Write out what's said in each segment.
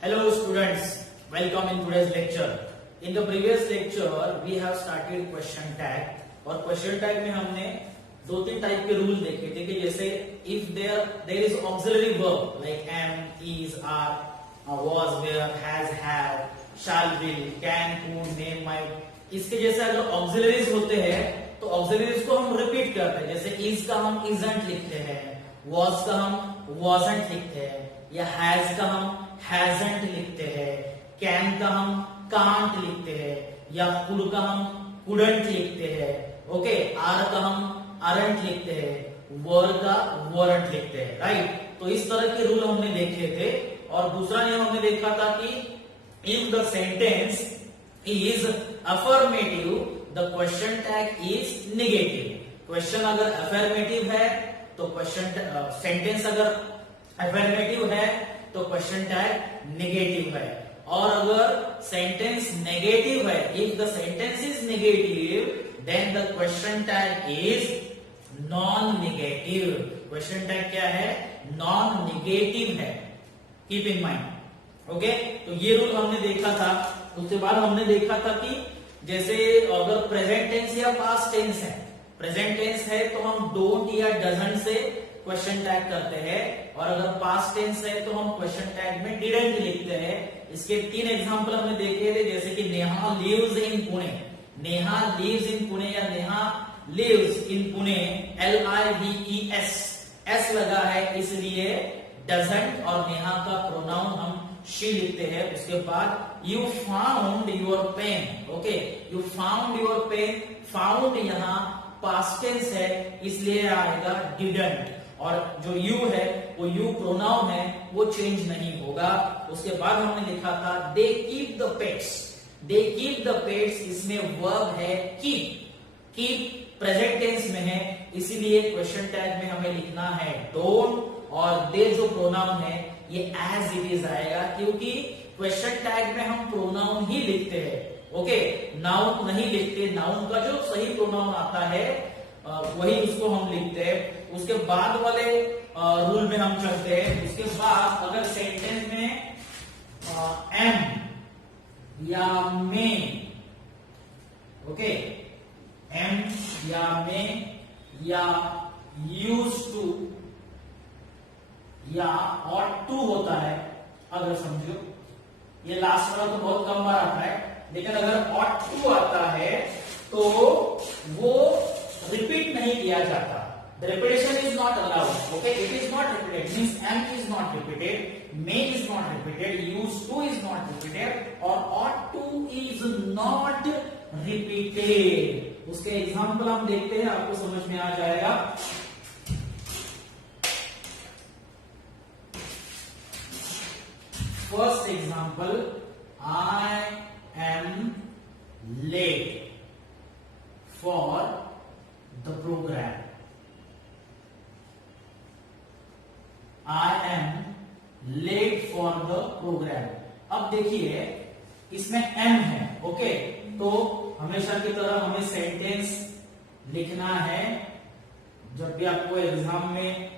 Hello students, welcome in today's lecture. In the previous lecture we have started question tag और question tag में हमने दो तीन type के रूल देखे थे कि जैसे if there is auxiliary verb like am, is, are, was, were, has, have, shall, will, can, could, may, might, इसके जैसे अगर auxiliaries होते हैं तो auxiliaries को हम रिपीट करते हैं. जैसे is का हम isn't लिखते हैं, was का हम wasn't लिखते हैं, या has का हम hasn't लिखते हैं, can का हम can't लिखते हैं, या could का हम couldn't लिखते हैं, ओके, are का हम aren't लिखते हैं, were का weren't लिखते हैं, राइट. तो इस तरह के रूल हमने देखे थे. और दूसरा नियम हमने देखा था कि if the sentence is affirmative, the question tag is negative. Question अगर affirmative है तो क्वेश्चन सेंटेंस अगर affirmative है तो क्वेश्चन टैग नेगेटिव है. और अगर सेंटेंस नेगेटिव है, if the sentence is negative, then the question tag is non-negative. Question tag क्या है? non-negative है. Keep in mind. ओके, तो ये रूल हमने देखा था. उसके बाद हमने देखा था कि जैसे अगर प्रेजेंट टेंस या पास्ट टेंस है, प्रेजेंट टेंस है तो हम डोंट या डजंट से क्वेश्चन टैग करते हैं, और अगर पास्ट टेंस है तो हम क्वेश्चन टैग में डिडंट लिखते हैं. इसके तीन एग्जांपल हमने देखे थे, जैसे कि Neha lives in Pune, Neha lives in Pune या Neha lives in Pune, LIVES, S लगा है इसलिए डजंट और नेहा का प्रोनाउन हम शी लिखते हैं. उसके बाद you found your pen, okay, you found your pen, found यहाँ पास्ट टेंस है इसलिए आएगा डिडंट, और जो यू है वो यू प्रोनाउन है, वो चेंज नहीं होगा. उसके बाद हमने लिखा था they keep the pets, they keep the pets, इसमें वर्ब है कीप, कीप प्रेजेंट टेंस में है इसीलिए क्वेश्चन टैग में हमें लिखना है डोंट, और दे जो प्रोनाउन है ये एज इट इज आएगा, क्योंकि क्वेश्चन टैग में हम प्रोनाउन ही लिखते हैं, ओके, नाउन नहीं लिखते. नाउन का जो सही प्रोनाउन आता है वही उसको हम लिखते हैं. उसके बाद वाले रूल में हम चलते हैं. उसके बाद अगर सेंटेंस में एम या मे, ओके, एम या मे या यूज टू या ought to होता है, अगर समझो ये लास्ट वाला तो बहुत कम बार आता है, लेकिन अगर ought to आता है तो वो रिपीट नहीं किया जाता. The repetition is not allowed. Okay, it is not repeated. Means am is not repeated, may is not repeated, used to is not repeated, और ought to is not repeated. उसके example हम देखते हैं, आपको समझ में आ जाएगा. First example, I am late for the program. I am late for the program. अब देखिए इसमें am है, ओके, तो हमेशा की तरह हमें सेंटेंस लिखना है. जब भी आपको एग्जाम में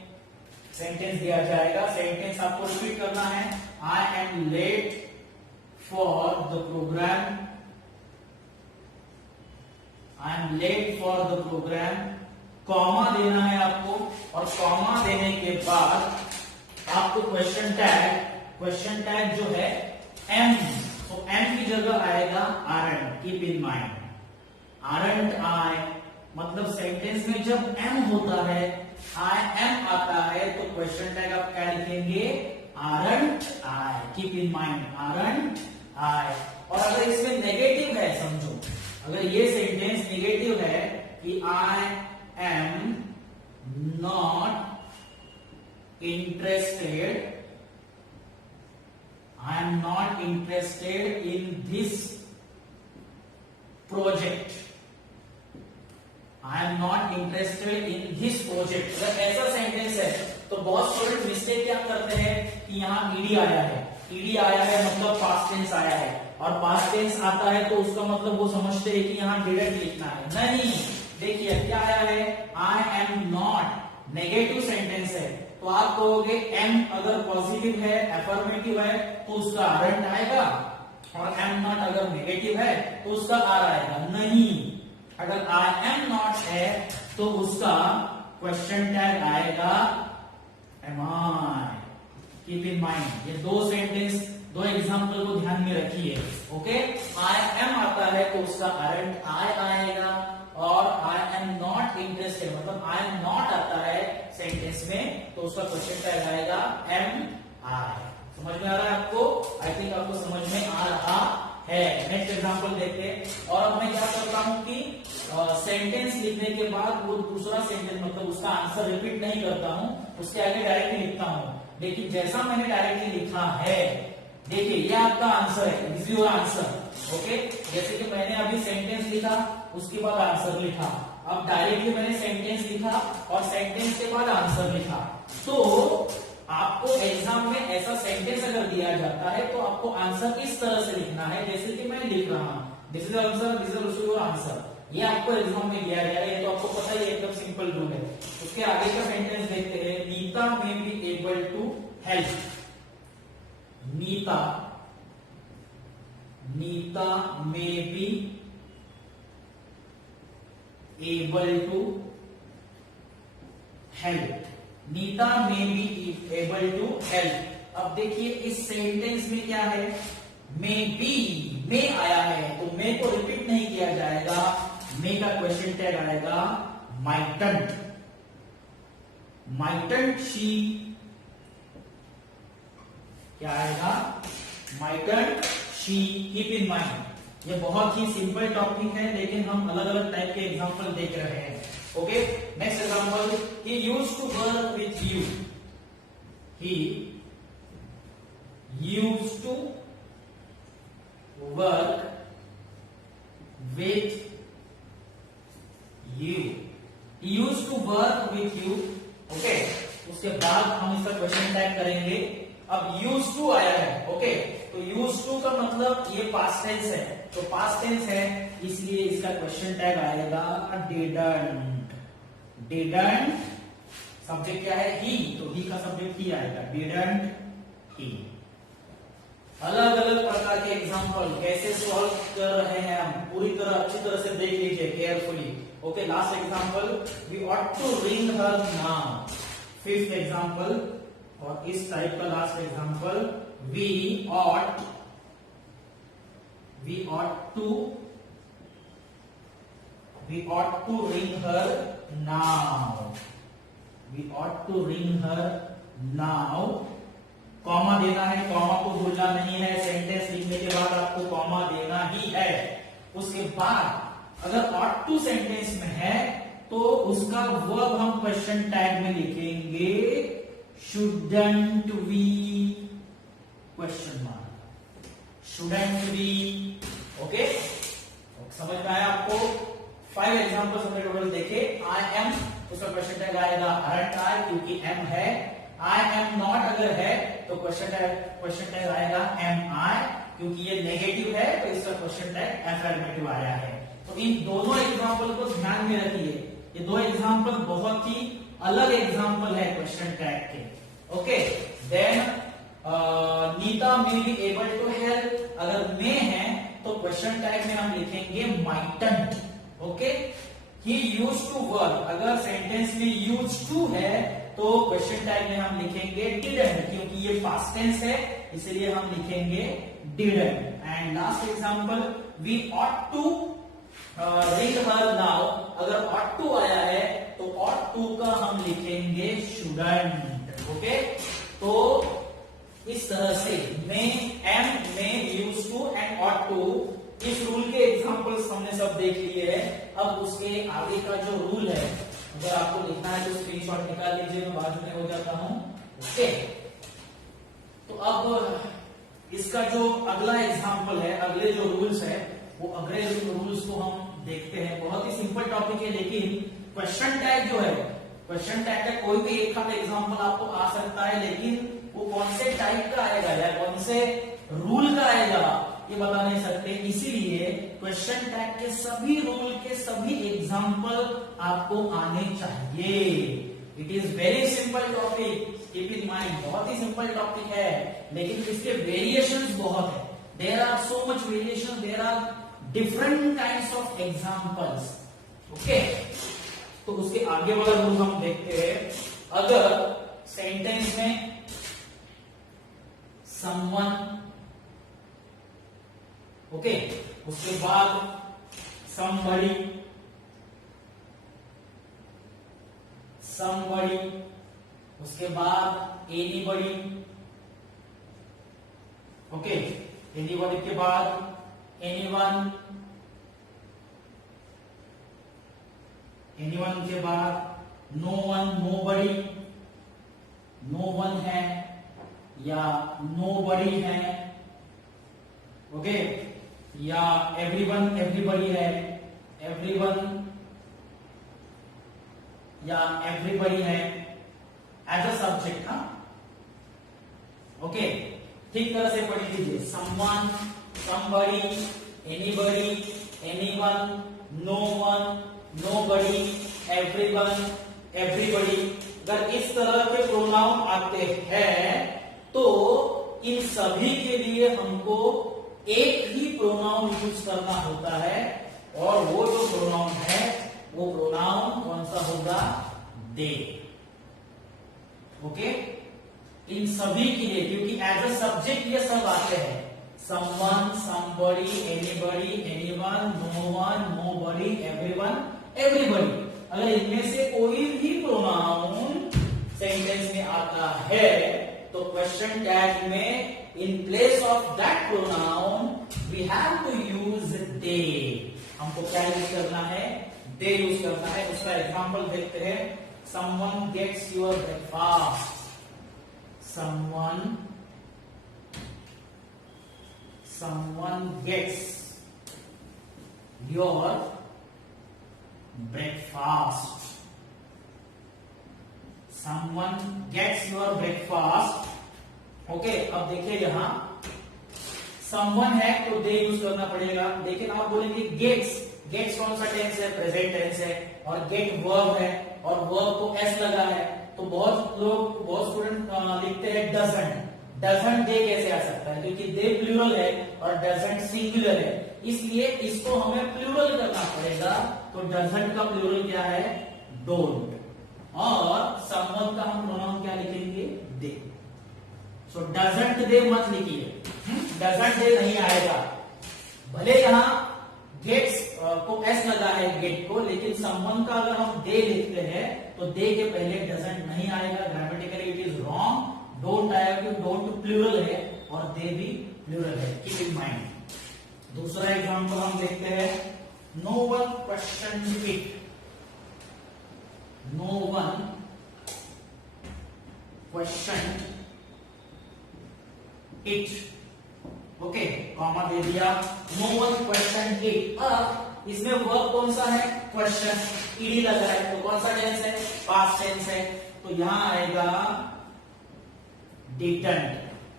सेंटेंस दिया जाएगा, सेंटेंस आपको रिपीट करना है. I am late for the program. I am late for the program. Comma देना है आपको, और कॉमा देने के बाद आपको क्वेश्चन टैग जो है एम, तो एम की जगह आएगा aren't. Keep in mind, aren't I, मतलब सेंटेंस में जब एम होता है, I am आता है, तो क्वेश्चन टैग आप क्या लिखेंगे? aren't I. Keep in mind, aren't I. और अगर इसमें नेगेटिव है, समझो अगर ये सेंटेंस नेगेटिव है कि I am not interested, I am not interested in this project, I am not interested in this project. अगर ऐसा सेंटेंस है तो बहुत स्टूडेंट मिस्टेक क्या करते हैं कि यहाँ ईडी आया है, ईडी आया है मतलब पास्ट टेंस आया है, और पास्ट टेंस आता है तो उसका मतलब वो समझते हैं कि यहाँ डिडंट लिखना है. नहीं, देखिए क्या आया है, I am not, negative sentence है, तो आप कहोगे एम अगर पॉजिटिव है, अफर्मेटिव है, तो उसका आरंट आएगा, और एम नॉट अगर नेगेटिव है तो उसका आर आएगा। नहीं, अगर आई एम नॉट है तो उसका क्वेश्चन टैग आएगा am I. Keep in mind, ये दो सेंटेंस, दो एग्जांपल को ध्यान में रखिए। ओके, आई एम आता है तो उसका आरंट आई आएगा, और आई एम नॉट इंटरेस्टेड मतलब आई एम नॉट आता है सेंटेंस में तो उसका क्वेश्चन टैग आएगा एम आई। समझ में आ रहा है आपको? आई थिंक आपको समझ में आ रहा है। नेक्स्ट एग्जांपल देखते हैं। और अब मैं क्या करता हूं कि सेंटेंस लिखने के बाद वो दूसरा सेंटेंस मतलब उसका आंसर रिपीट नहीं करता हूं, उसके आगे डायरेक्टली लिखता हूं। लेकिन जैसा मैंने डायरेक्टली लिखा है, देखिए ये आपका आंसर है, this is your answer. Okay, जैसे कि मैंने अभी सेंटेंस लिखा, उसके बाद आंसर लिखा। अब डायरेक्टली मैंने सेंटेंस लिखा और सेंटेंस के बाद आंसर लिखा। तो आपको एग्जाम में ऐसा सेंटेंस अगर दिया जाता है तो आपको आंसर इस तरह से लिखना है जैसे कि मैं लिख रहा हूं, this is answer, this is also your answer. ये आपको एग्जाम में दिया गया है, ये तो आपको पता ही है, एकदम सिंपल रूल है। उसके आगे का सेंटेंस देखते हैं। Neeta may be able to help. Neeta may be able to help. Neeta may be able to help. अब देखिए इस सेंटेंस में क्या है, मे बी, मे आया है तो मे को रिपीट नहीं किया जाएगा, मे का क्वेश्चन टैग आएगा माइटंट। माइटंट शी, क्या आएगा, माइटंट शी। कीप इन माइंड, ये बहुत ही सिंपल टॉपिक है लेकिन हम अलग अलग टाइप के एग्जांपल देख रहे हैं। Okay, next example, he used to work with you. He used to work with you. He used to work with you। Okay, उसके बाद हम इसका क्वेश्चन टैग करेंगे। अब used to आया है, ओके, तो used to का मतलब ये पास्ट टेंस है, तो पास्ट टेंस है इसलिए इसका क्वेश्चन टैग आएगा didn't। didn't सब्जेक्ट क्या है, he, तो he का सब्जेक्ट ही आएगा, didn't he। अलग अलग प्रकार के एग्जांपल कैसे सॉल्व कर रहे हैं हम पूरी तरह अच्छी तरह से देख लीजिए carefully. Okay, last example, we ought to ring her now. Fifth example और इस टाइप का last example, we ought to ring her now. We ought to ring her now. Comma देना है, कॉमा को भूलना नहीं है, सेंटेंस लिखने के बाद आपको कॉमा देना ही है। उसके बाद अगर ऑट टू सेंटेंस में है तो उसका वर्ब हम क्वेश्चन टैग में लिखेंगे shouldn't we, question mark, shouldn't we. Okay, समझ में आया आपको? 5 एग्जांपल्स हमने टोटल देखे। आई एम, उसका क्वेश्चन टैग आएगा अरंट आई क्योंकि एम है। आई एम नॉट अगर है तो क्वेश्चन टैग आएगा एम आई क्योंकि ये नेगेटिव है तो इसका क्वेश्चन टैग अफर्मेटिव आया है। तो इन दोनों एग्जांपल को ध्यान में रखिए, ये दो एग्जांपल बहुत ही अलग एग्जांपल है क्वेश्चन टैग के। Okay, then Nita may be able to help, अगर मे है तो क्वेश्चन टैग में हम लिखेंगे mightn't. Okay, he used to work, अगर सेंटेंस में यूज्ड टू है तो क्वेश्चन टैग में हम लिखेंगे डिडंट क्योंकि ये पास्ट टेंस है इसलिए हम लिखेंगे didn't. And last example, we ought to ring her now, अगर ऑट टू आया है तो ऑट टू का हम लिखेंगे शुडंट। ओके, तो इस तरह से may, M, may, used to and ought to, इस रूल के एग्जांपल्स हमने सब देख लिए हैं। अब उसके आगे का जो रूल है अगर आपको लिखना है तो स्क्रीनशॉट निकाल लीजिए, मैं बाजू में हो जाता हूं। ओके, तो अब इसका जो अगला एग्जांपल है, अगले जो रूल्स है वो अगले रूल्स को हम देखते हैं। बहुत ही सिंपल टॉपिक है लेकिन क्वेश्चन टैग जो है, क्वेश्चन टैग का कोई भी एक आध एग्जांपल आपको आ सकता है लेकिन वो कौन से टाइप का आएगा या कौन से रूल का आएगा ये बता नहीं सकते, इसीलिए क्वेश्चन टैग के सभी रूल के सभी एग्जांपल आपको आने चाहिए। It is very simple topic, keep in mind, बहुत ही सिंपल टॉपिक है, लेकिन इसके वेरिएशंस बहुत है. There are so much variation, there are different kinds of examples. Okay, तो उसके आगे वाला रूल हम देखते हैं. अगर सेंटेंस में समवन, ओके, उसके बाद somebody, उसके बाद anybody, ओके, anybody के बाद anyone के बाद no one, nobody, no one है या nobody है, ओके, या everyone, everybody है, everyone या everybody है एज अ सब्जेक्ट. हाँ, ओके, ठीक तरह से पढ़ लीजिए. someone, somebody, anybody, anyone, no one, nobody, everyone, everybody. अगर इस तरह के प्रोनाउन आते हैं तो इन सभी के लिए हमको एक ही प्रोनाउन यूज करना होता है, और वो जो प्रोनाउन है वो प्रोनाउन कौन सा होगा? दे. ओके, इन सभी के लिए, क्योंकि एज अ सब्जेक्ट ये सब आते हैं. Someone, somebody, anybody, anyone, no one, nobody, everyone, everybody. अगर इनमें से कोई भी प्रोनाउन सेंटेंस में आता है तो क्वेश्चन टैग में in place of that pronoun we have to use they. हमको क्या यूज करना है? they यूज करना है. उसका एग्जांपल देखते हैं. someone gets your breakfast, someone gets your breakfast, someone gets your breakfast. Okay, अब देखिए यहां समवन है तो दे यूज करना पड़ेगा. लेकिन आप बोलेंगे गेट्स, गेट्स कौन सा टेंस है? प्रेजेंट टेंस है, और गेट वर्ब है, और वर्ब को एस लगा है. तो बहुत स्टूडेंट लिखते हैं डजंट. डजंट दे कैसे आ सकता है? क्योंकि दे प्लूरल है और डजंट सिंगुलर है, इसलिए इसको हमें प्लूरल करना पड़ेगा. तो डजंट का प्लूरल क्या है? डोंट. और समवन का हम प्रोनाउन क्या लिखेंगे? दे. सो डजंट दे मत लिखिए, डजंट दे नहीं आएगा. भले यहां गेट्स को एस लगा है गेट को, लेकिन समवन का अगर हम दे लिखते हैं तो दे के पहले डजंट नहीं आएगा. Grammatically it is wrong. Don't आएगा क्योंकि डोंट प्लूरल है और दे भी प्लूरल है. Keep in mind. दूसरा एग्जांपल हम देखते हैं. No one question it, no one question it. Okay, comma दे दिया. No one question it. अब इसमें वर्ब कौन सा है? क्वेश्चन. ईडी लगा है तो कौन सा टेंस है? पास्ट टेंस है. तो यहां आएगा डिडंट.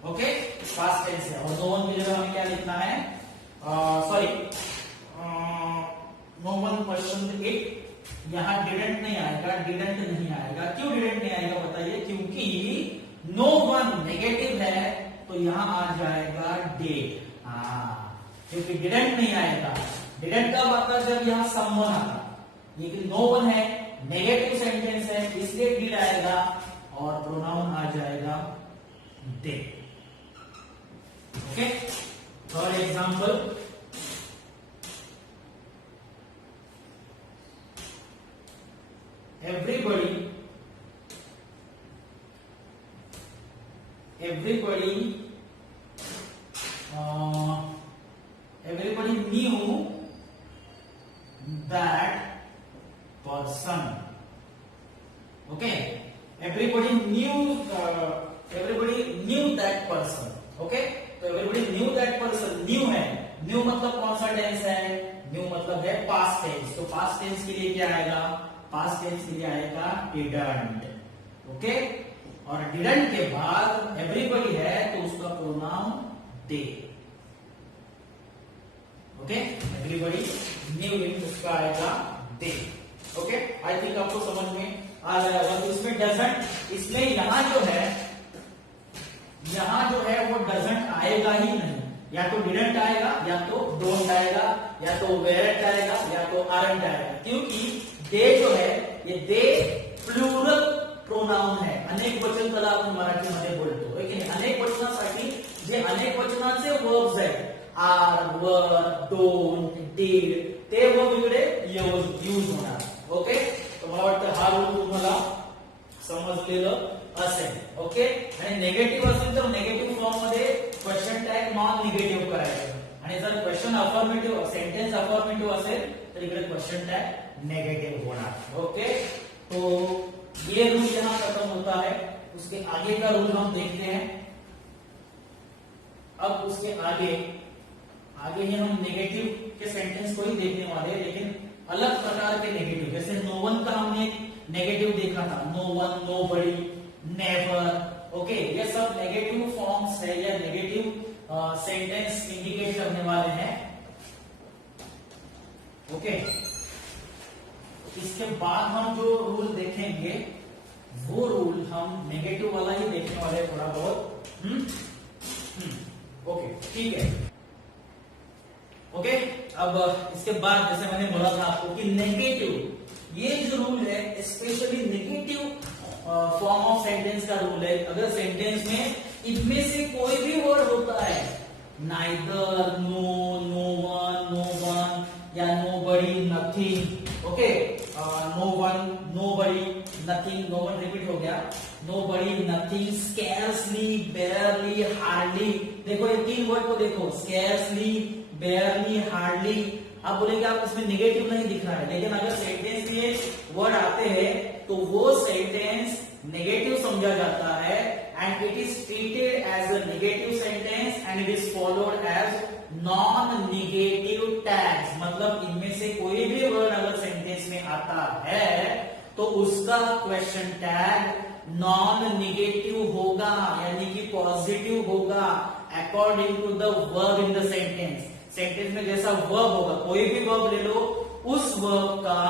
ओके, पास्ट टेंस है. और नो वन की जगह हमें क्या लिखना है? Sorry, no one question it. यहां डिडंट नहीं आएगा, डिडंट नहीं आएगा. क्यों डिडंट नहीं आएगा बताइए? क्योंकि नो वन नेगेटिव है तो यहां आ जाएगा डेड. क्योंकि डिडंट नहीं आएगा. डिडंट कब आता है? जब यहां समवन आता. लेकिन नो वन है, नेगेटिव सेंटेंस है, इसलिए डिड आएगा और प्रोनाउन आ जाएगा they. Okay, third example. everybody knew that person. Okay, everybody knew that person. Okay, तो everybody knew that person. New है, न्यू मतलब कौन सा टेंस है? न्यू मतलब है पास्ट टेंस. तो पास्ट टेंस के लिए क्या आएगा? पास्ट टेंस के लिए आएगा डिडंट. ओके, और डिडंट के बाद एवरीबॉडी है तो उसका pronoun they. Okay, everybody new in उसका आएगा दे. ओके, आई थिंक आपको समझ में आ गया होगा, तो इसमें डजंट, इसमें यहाँ जो है वो डजंट आएगा ही नहीं, या तो डिडंट आएगा, या तो डोंट आएगा, या तो वेरंट आएगा, या तो आरंट आएगा, क्योंकि दे जो है ये दे प्लुरल प्रोनाउन है, अनेक वचन त्याला आपण मराठीमध्ये बोलतो, है की नाही? अनेक वचनासाठी जे अनेक वचनाचे वर्ब्स आहेत, आर, वर, डोंट, डीड, ते वर्ब इकडे यूज होणार. ओके, तर मला वाटतं हा रूल तुम्हाला समजलेलं असेल. ओके, आणि निगेटिव्ह असेल तर निगेटिव्ह फॉर्म मध्ये क्वेश्चन टॅग नॉन निगेटिव्ह करायचं, आणि जर क्वेश्चन अफर्मेटिव्ह, सेंटेन्स अफर्मेटिव्ह असेल तर इकडे क्वेश्चन टैग नेगेटिव होना. ओके, तो ये रूल यहां खत्म होता है. उसके आगे का रूल हम देखते हैं. अब उसके आगे ही हम नेगेटिव के सेंटेंस को ही देखने वाले हैं, लेकिन अलग प्रकार के नेगेटिव. जैसे नो वन का हमने नेगेटिव देखा था, नो वन, नो बड़ी, नेवर. ओके, ये सब नेगेटिव फॉर्म्स है या नेगेटिव सेंटेंस इंडिकेट करने वाले हैं. ओके, इसके बाद हम जो रूल देखेंगे वो रूल हम नेगेटिव वाला ही देखने वाले थोड़ा बहुत. ओके, ठीक है. ओके, अब इसके बाद जैसे मैंने बोला था आपको कि नेगेटिव, ये जो रूल है specially negative form of sentence का रूल है. अगर सेंटेंस में इनमें से कोई भी वर्ड होता है, नाइदर, नो, नो वन या nobody, nothing. Okay, no one, nobody, nothing, no one repeat हो गया, नो बड़ी, नथिंग, स्कैर्सली, बेयरली, हार्डली. देखो ये तीन वर्ड को देखो, स्कैर्सली, बेयरली, हार्डली. आप बोलेंगे आप इसमें निगेटिव नहीं दिख रहा है, लेकिन अगर सेंटेंस में वर्ड आते हैं तो वो सेंटेंस नेगेटिव समझा जाता है, and it is treated as a negative sentence and it is followed as non negative tags. मतलब इनमें से कोई भी वर्ड अगर सेंटेंस में आता है तो उसका क्वेश्चन टैग नॉन नेगेटिव होगा, यानी कि पॉजिटिव होगा according to the verb in the sentence. Sentence में जैसा वर्ब होगा, कोई भी वर्ब ले लो, उस वर्ब का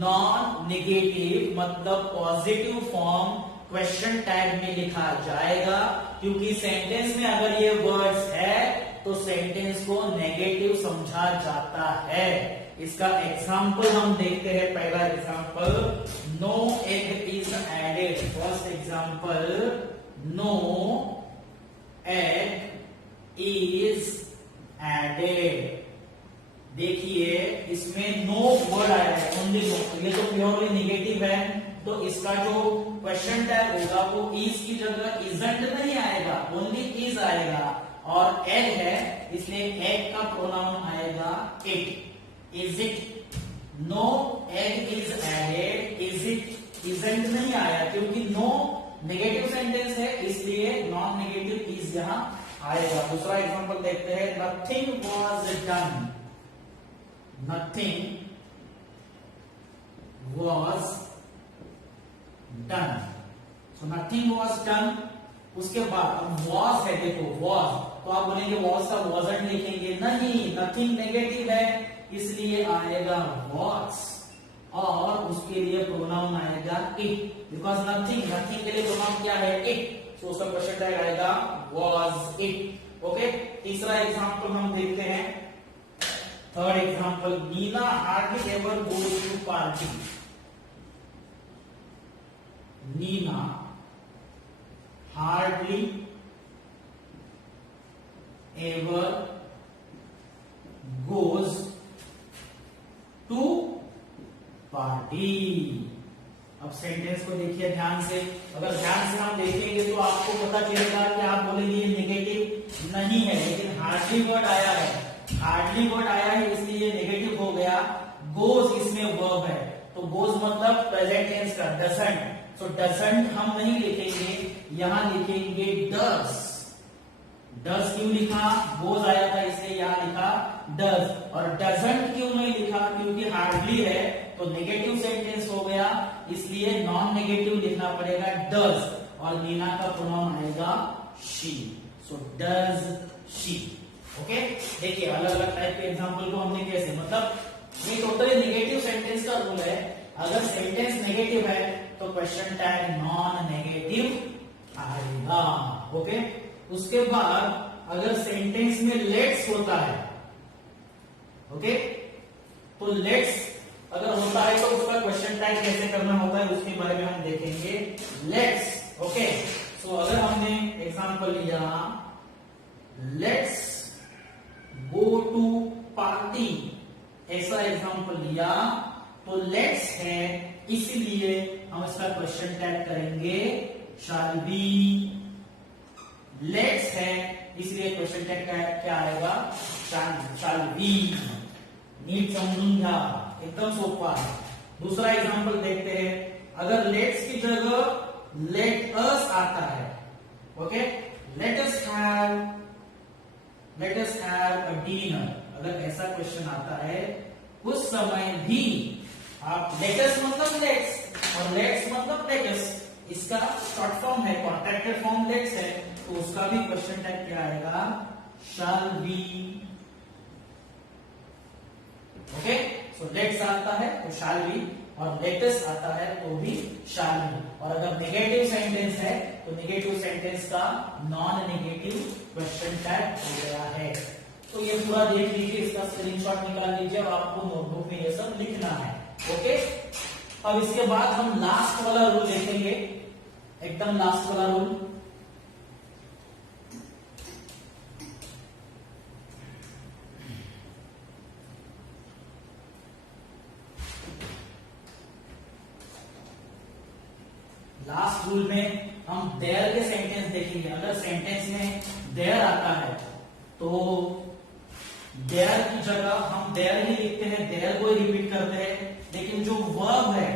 नॉन नेगेटिव मतलब पॉजिटिव फॉर्म क्वेश्चन टैग में लिखा जाएगा, क्योंकि सेंटेंस में अगर ये वर्ड्स है तो सेंटेंस को नेगेटिव समझा जाता है. इसका एग्जाम्पल हम देखते हैं. पहला example, no egg is added. First example, no egg is added. देखिए इसमें नो वर्ड आया है, ओनली नो. ये तो प्योरली निगेटिव है, तो इसका जो क्वेश्चन टैग होगा वो इज की जगह इजंट नहीं आएगा, ओनली इज आएगा. और एग है इसलिए एग का प्रोनाउन आएगा it. Is it, no egg is added, is it isn't नहीं आया, क्योंकि नो नेगेटिव सेंटेंस है, इसलिए नॉन नेगेटिव इज यहां आएगा. दूसरा एग्जांपल देखते हैं, nothing was done. Nothing was done. So nothing was done. उसके बाद वॉज है, देखो वॉज, तो आप बोलेंगे वॉज का वॉजंट लिखेंगे, नहीं, नथिंग नेगेटिव है इसलिए आएगा वॉज, और उसके लिए प्रोनाउन आएगा इट, बिकॉज नथिंग के लिए प्रोनाउन क्या है, इट. सो उसका क्वेश्चन टैग आएगा वॉज इट. ओके, तीसरा एग्जांपल हम देखते हैं. Third example, Neena hardly ever goes to party. Neena hardly ever goes to party. अब सेंटेंस को देखिए ध्यान से. अगर ध्यान से हम देखेंगे तो आपको पता चलेगा कि आप बोलेंगे नेगेटिव नहीं है, लेकिन हार्डली वर्ड आया है. हार्डली वर्ड आया है इसलिए नेगेटिव हो गया. गोज इसमें वर्ब है, तो गोज मतलब प्रेजेंट टेंस का, डजंट. सो डजंट हम नहीं लिखेंगे, यहां लिखेंगे डज. डज क्यों लिखा, गोज आया था इसलिए यहां लिखा डज. और डजंट क्यों नहीं लिखा, क्योंकि हार्डली है तो नेगेटिव सेंटेंस हो गया, इसलिए नॉन नेगेटिव लिखना पड़ेगा डज. और नीना का प्रोनाउन आएगा she. So does she. Okay, देखिए अलग अलग टाइप के एग्जांपल को हमने कैसे, मतलब ये टोटली नेगेटिव सेंटेंस का रूल है. अगर सेंटेंस नेगेटिव है तो क्वेश्चन टैग नॉन नेगेटिव आएगा। ओके, उसके बाद अगर सेंटेंस में लेट्स होता है, ओके, तो लेट्स अगर होता है तो उसका क्वेश्चन टैग कैसे करना होता है उसके बारे में हम देखेंगे। लेट्स, ओके, सो अगर हमने एग्जांपल लिया लेट्स गो टू पार्टी, ऐसा एग्जांपल लिया, तो लेट्स है इसीलिए हम इसका क्वेश्चन टैग करेंगे शैल बी। लेट्स है इसलिए क्वेश्चन टैग क्या आएगा, शैल बी। नीट समझून घ्या, एकदम सोपा है। दूसरा एग्जांपल देखते हैं, अगर लेट्स की जगह लेट अस आता है, okay, let us have a dinner, अगर ऐसा क्वेश्चन आता है उस समय भी आप लेट अस मतलब लेट्स और लेट्स मतलब लेट अस, इसका शॉर्ट फॉर्म है, कॉन्ट्रैक्टेड फॉर्म लेट्स है, तो उसका भी क्वेश्चन टैग क्या आएगा, shall be. Okay, so let's आता है तो शैल बी और लेटस आता है तो भी शैल बी। और अगर नेगेटिव सेंटेंस है तो नेगेटिव सेंटेंस का नॉन नेगेटिव क्वेश्चन टैग हो गया है। तो ये पूरा देख लीजिए, इसका स्क्रीनशॉट निकाल लीजिए और आपको नोटबुक में ये सब लिखना है। ओके, अब इसके बाद हम लास्ट वाला रूल देखेंगे, एकदम लास्ट वाला रूल। लास्ट रूल में हम देयर के सेंटेंस देखेंगे। अगर सेंटेंस में देयर आता है तो देयर की जगह हम देयर ही लिखते हैं, देयर को रिपीट करते हैं, लेकिन जो वर्ब है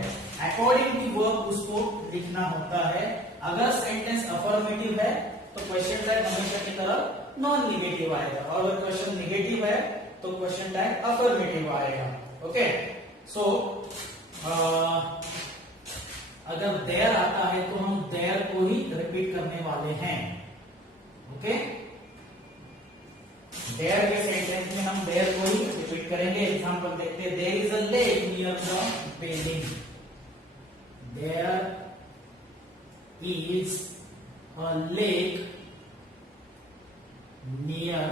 अकॉर्डिंग टू वर्ब उसको लिखना होता है। अगर सेंटेंस अफर्मेटिव है तो क्वेश्चन टैग हमेशा की तरह नॉन नेगेटिव आएगा, और अगर क्वेश्चन नेगेटिव है तो क्वेश्चन टैग अफर्मेटिव आएगा। ओके, सो अगर देयर आता है तो हम देयर को ही रिपीट करने वाले हैं। ओके, देयर के सेंटेंस में हम देयर को ही रिपीट करेंगे। एग्जांपल देखते हैं, there is a lake near the building, there is a lake near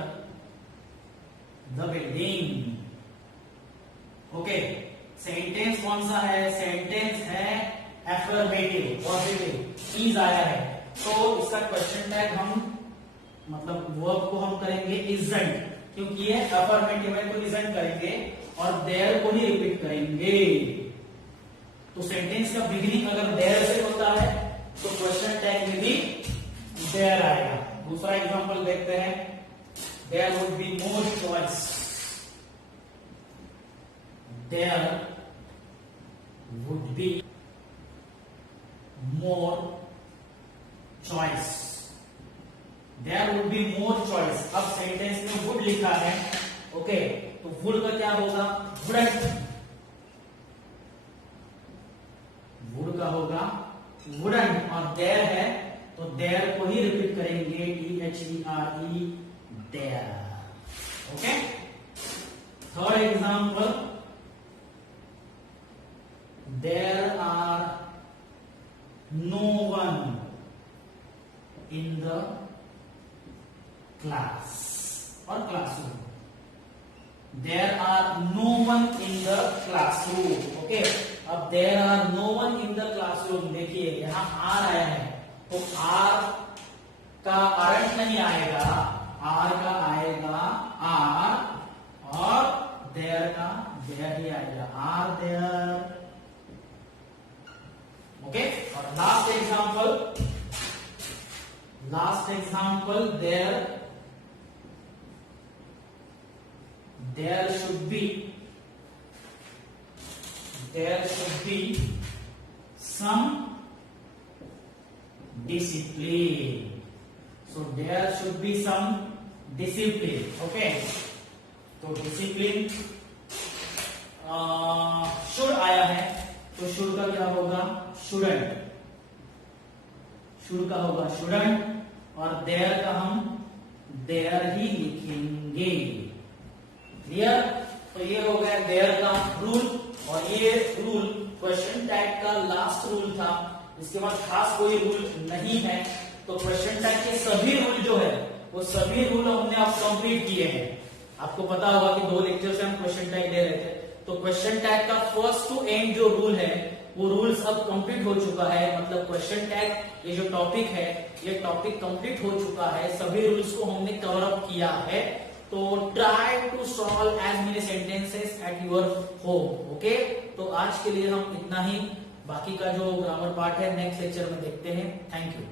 the building. Okay, sentence कौन सा है, सेंटेंस है एफर्मेटिव, पॉजिटिव, इज आया है, तो इसका क्वेश्चन टैग हम मतलब वर्ब को हम करेंगे इजंट, क्योंकि ये अफर्मेटिव है तो इजंट करेंगे और देयर को ही रिपीट करेंगे। तो सेंटेंस का बिगिनिंग अगर देयर से होता है तो क्वेश्चन टैग में भी देयर आएगा। दूसरा एग्जांपल देखते हैं, there would be more choice, देयर वुड बी more choice, there would be more choice। अब सेंटेंस में would लिखा है, ओके, तो would का क्या होगा, wouldn't, would का होगा wouldn't, और there है तो there को ही रिपीट करेंगे, THERE, there। Okay, third example, there are no one in the class or classroom, there are no one in the classroom। Okay, अब there are no one in the classroom, देखिए यहां are आया है तो are का aren't नहीं आएगा, are का आएगा आर और there का there ही आएगा, आर there। ओके, और last example, there should be some discipline, so there should be some discipline। Okay, तो डिसिप्लिन शुड आया है तो शुड का क्या होगा, शुडंट, शुड का होगा शुडंट और देयर का हम देयर ही लिखेंगे। क्लियर, तो ये हो गया देयर का रूल, और ये रूल क्वेश्चन टैग का लास्ट रूल था, इसके बाद खास कोई रूल नहीं है। तो क्वेश्चन टैग के सभी रूल जो है वो सभी रूल हमने अब कंप्लीट किए हैं। आपको पता होगा कि 2 लेक्चर से हम क्वेश्चन टैग ले रहे थे, तो क्वेश्चन टैग का फर्स्ट टू एंड जो रूल है वो रूल्स अब कंप्लीट हो चुका है। मतलब क्वेश्चन टैग ये जो टॉपिक है ये टॉपिक कंप्लीट हो चुका है, सभी रूल्स को हमने कवर अप किया है। तो try to solve as many sentences at your home. Okay, तो आज के लिए हम इतना ही, बाकी का जो ग्रामर पार्ट है नेक्स्ट लेक्चर में देखते हैं। Thank you.